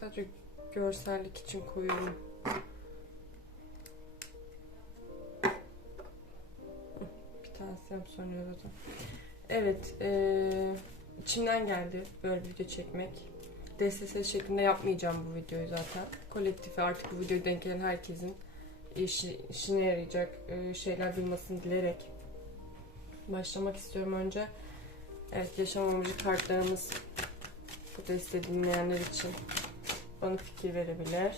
Sadece görsellik için koyuyorum. Bir tanesi yap sonuyor zaten. Evet, eee, içimden geldi böyle bir video çekmek. DSS şeklinde yapmayacağım bu videoyu zaten. Kolektife artık bu videoyu denk gelen herkesin işi, işine yarayacak eee, şeyler duymasını dilerek başlamak istiyorum önce. Evet, yaşam amacı kartlarımız bu desteği dinleyenler için bana fikir verebilir.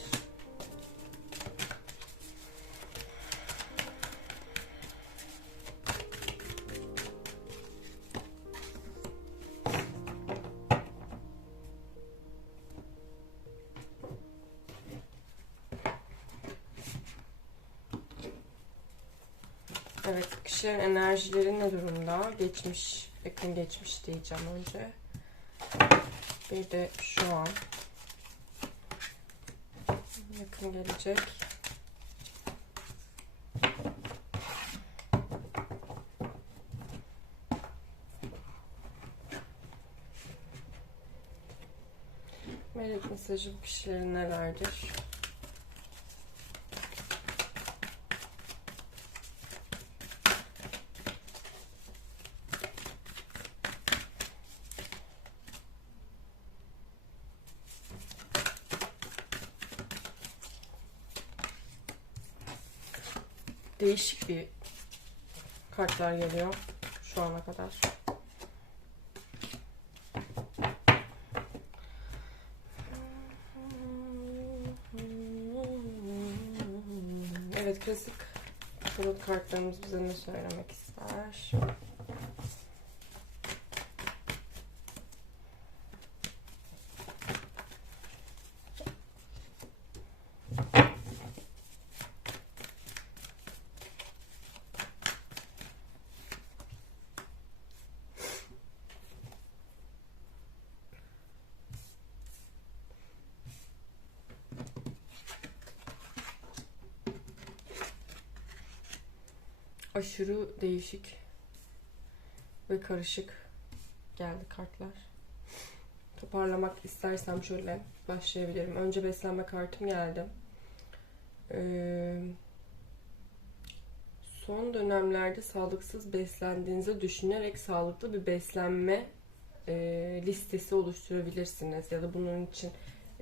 Evet, kişilerin enerjileri ne durumda? Geçmiş, yakın geçmiş diyeceğim önce. Bir de şu an yakın gelecek. Melek mesajı bu kişilerin nelerdir? Değişik bir kartlar geliyor şu ana kadar. Evet klasik tarot kartlarımız bize ne söylemek ister? Aşırı değişik ve karışık geldi kartlar. Toparlamak istersem şöyle başlayabilirim. Önce beslenme kartım geldi. Ee, son dönemlerde sağlıksız beslendiğinizi düşünerek sağlıklı bir beslenme e, listesi oluşturabilirsiniz. Ya da bunun için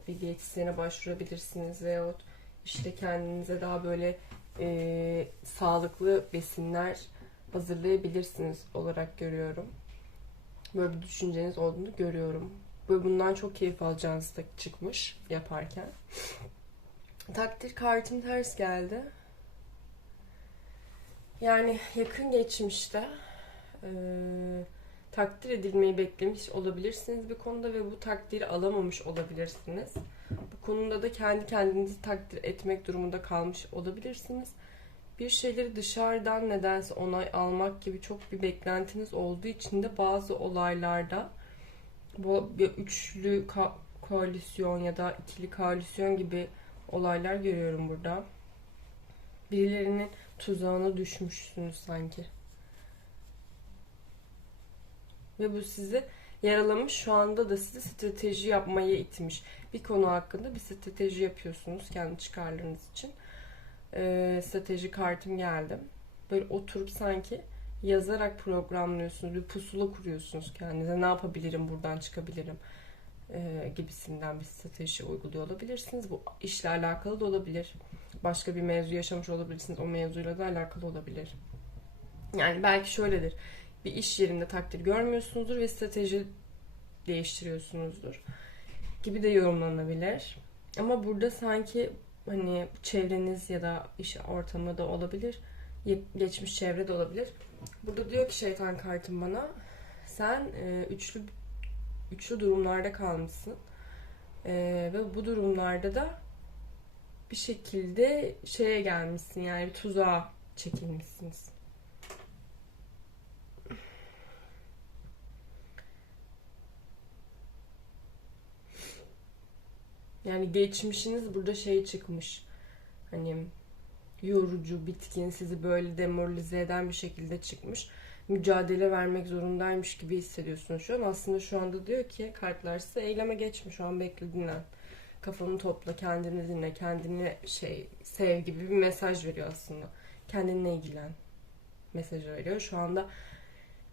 bir diyetisyene başvurabilirsiniz. Veyahut işte kendinize daha böyle e, sağlıklı besinler hazırlayabilirsiniz olarak görüyorum. Böyle bir düşünceniz olduğunu görüyorum. Ve bundan çok keyif alacağınız da çıkmış yaparken. Takdir kartım ters geldi. Yani yakın geçmişte e, takdir edilmeyi beklemiş olabilirsiniz bir konuda ve bu takdiri alamamış olabilirsiniz. Bu konuda da kendi kendinizi takdir etmek durumunda kalmış olabilirsiniz. Bir şeyleri dışarıdan nedense onay almak gibi çok bir beklentiniz olduğu için de bazı olaylarda bu bir üçlü ka- koalisyon ya da ikili koalisyon gibi olaylar görüyorum burada. Birilerinin tuzağına düşmüşsünüz sanki. Ve bu sizi yaralamış. Şu anda da sizi strateji yapmaya itmiş. Bir konu hakkında bir strateji yapıyorsunuz kendi çıkarlarınız için. Ee, strateji kartım geldi. Böyle oturup sanki yazarak programlıyorsunuz. Bir pusula kuruyorsunuz kendinize. Ne yapabilirim, buradan çıkabilirim e, gibisinden bir strateji uyguluyor olabilirsiniz. Bu işle alakalı da olabilir. Başka bir mevzu yaşamış olabilirsiniz. O mevzuyla da alakalı olabilir. Yani belki şöyledir. Bir iş yerinde takdir görmüyorsunuzdur ve strateji değiştiriyorsunuzdur gibi de yorumlanabilir. Ama burada sanki hani çevreniz ya da iş ortamı da olabilir. Geçmiş çevre de olabilir. Burada diyor ki şeytan kartım bana sen e, üçlü üçlü durumlarda kalmışsın. E, ve bu durumlarda da bir şekilde şeye gelmişsin yani bir tuzağa çekilmişsiniz. Yani geçmişiniz burada şey çıkmış. Hani yorucu, bitkin, sizi böyle demoralize eden bir şekilde çıkmış. Mücadele vermek zorundaymış gibi hissediyorsunuz şu an. Aslında şu anda diyor ki kartlar size eyleme geçme şu an bekle dinlen kafanı topla, kendini dinle, kendini şey sev gibi bir mesaj veriyor aslında. Kendinle ilgilen mesajı veriyor. Şu anda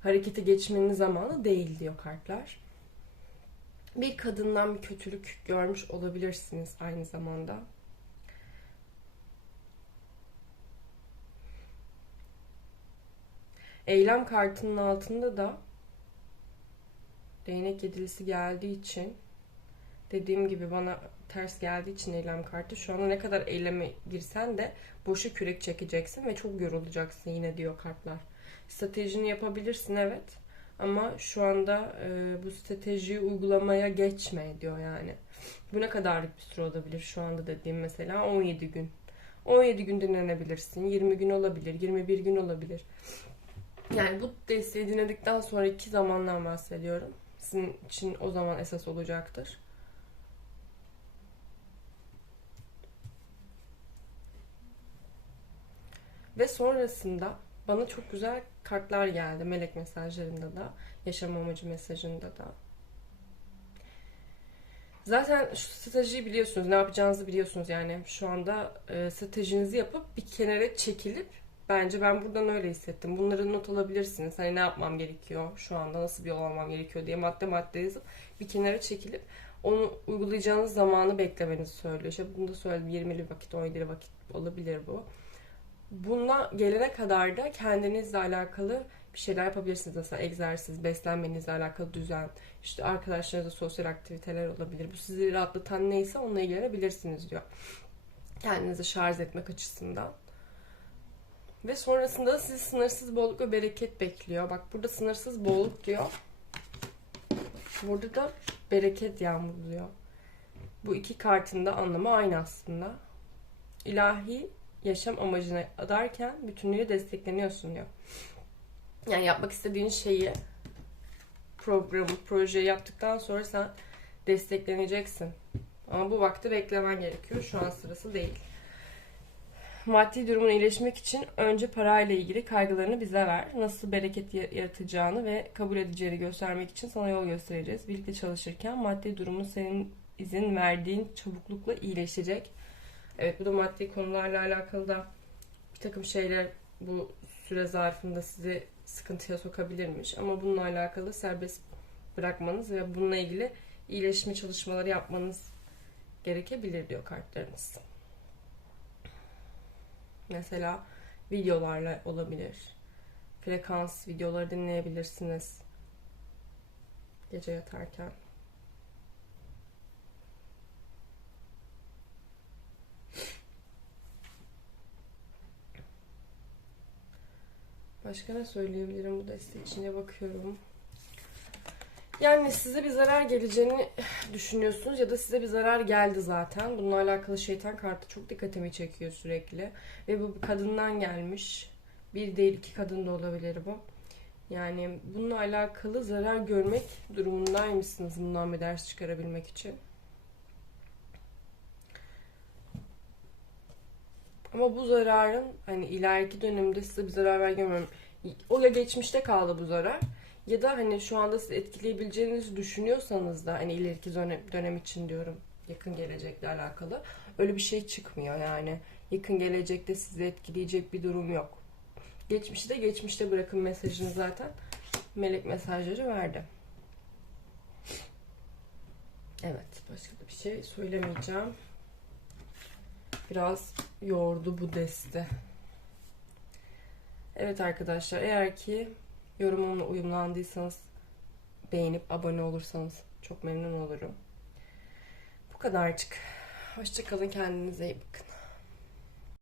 harekete geçmenin zamanı değil diyor kartlar. Bir kadından bir kötülük görmüş olabilirsiniz aynı zamanda. Eylem kartının altında da değnek yedilisi geldiği için dediğim gibi bana ters geldiği için eylem kartı şu anda ne kadar eyleme girsen de boşa kürek çekeceksin ve çok yorulacaksın yine diyor kartlar. Stratejini yapabilirsin evet ama şu anda e, bu stratejiyi uygulamaya geçme diyor yani. Bu ne kadarlık bir süre olabilir şu anda dediğim mesela 17 gün. 17 gün dinlenebilirsin. 20 gün olabilir, 21 gün olabilir. Yani bu desteği dinledikten sonraki zamandan bahsediyorum. Sizin için o zaman esas olacaktır. Ve sonrasında bana çok güzel kartlar geldi melek mesajlarında da, yaşam amacı mesajında da. Zaten şu stratejiyi biliyorsunuz, ne yapacağınızı biliyorsunuz yani. Şu anda e, stratejinizi yapıp bir kenara çekilip bence ben buradan öyle hissettim. Bunları not alabilirsiniz. Hani ne yapmam gerekiyor şu anda, nasıl bir yol almam gerekiyor diye madde madde yazıp bir kenara çekilip onu uygulayacağınız zamanı beklemenizi söylüyor. İşte bunu da söyledim. 20'li vakit, 17'li vakit olabilir bu. Buna gelene kadar da kendinizle alakalı bir şeyler yapabilirsiniz. Mesela egzersiz, beslenmenizle alakalı düzen, işte arkadaşlarınızla sosyal aktiviteler olabilir. Bu sizi rahatlatan neyse onunla ilgilenebilirsiniz diyor. Kendinizi şarj etmek açısından. Ve sonrasında da sizi sınırsız bolluk ve bereket bekliyor. Bak burada sınırsız bolluk diyor. Burada da bereket yağmuru diyor. Bu iki kartın da anlamı aynı aslında. İlahi yaşam amacına adarken bütünlüğü destekleniyorsun diyor. Yani yapmak istediğin şeyi programı, projeyi yaptıktan sonra sen destekleneceksin. Ama bu vakti beklemen gerekiyor. Şu an sırası değil. Maddi durumun iyileşmek için önce parayla ilgili kaygılarını bize ver. Nasıl bereket yaratacağını ve kabul edeceğini göstermek için sana yol göstereceğiz. Birlikte çalışırken maddi durumun senin izin verdiğin çabuklukla iyileşecek. Evet bu da maddi konularla alakalı da bir takım şeyler bu süre zarfında sizi sıkıntıya sokabilirmiş. Ama bununla alakalı serbest bırakmanız ve bununla ilgili iyileşme çalışmaları yapmanız gerekebilir diyor kartlarınız. Mesela videolarla olabilir. Frekans videoları dinleyebilirsiniz. Gece yatarken. Başka ne söyleyebilirim bu destek içine bakıyorum. Yani size bir zarar geleceğini düşünüyorsunuz ya da size bir zarar geldi zaten. Bununla alakalı şeytan kartı çok dikkatimi çekiyor sürekli. Ve bu kadından gelmiş. Bir değil iki kadın da olabilir bu. Yani bununla alakalı zarar görmek durumundaymışsınız bundan bir ders çıkarabilmek için. Ama bu zararın hani ileriki dönemde size bir zarar vermiyorum. O ya geçmişte kaldı bu zarar ya da hani şu anda sizi etkileyebileceğinizi düşünüyorsanız da hani ileriki dönem, dönem için diyorum yakın gelecekle alakalı öyle bir şey çıkmıyor yani yakın gelecekte sizi etkileyecek bir durum yok. Geçmişi de geçmişte bırakın mesajını zaten melek mesajları verdi. Evet başka da bir şey söylemeyeceğim. Biraz yordu bu deste. Evet arkadaşlar eğer ki yorumumla uyumlandıysanız beğenip abone olursanız çok memnun olurum. Bu kadarcık. Hoşçakalın kendinize iyi bakın.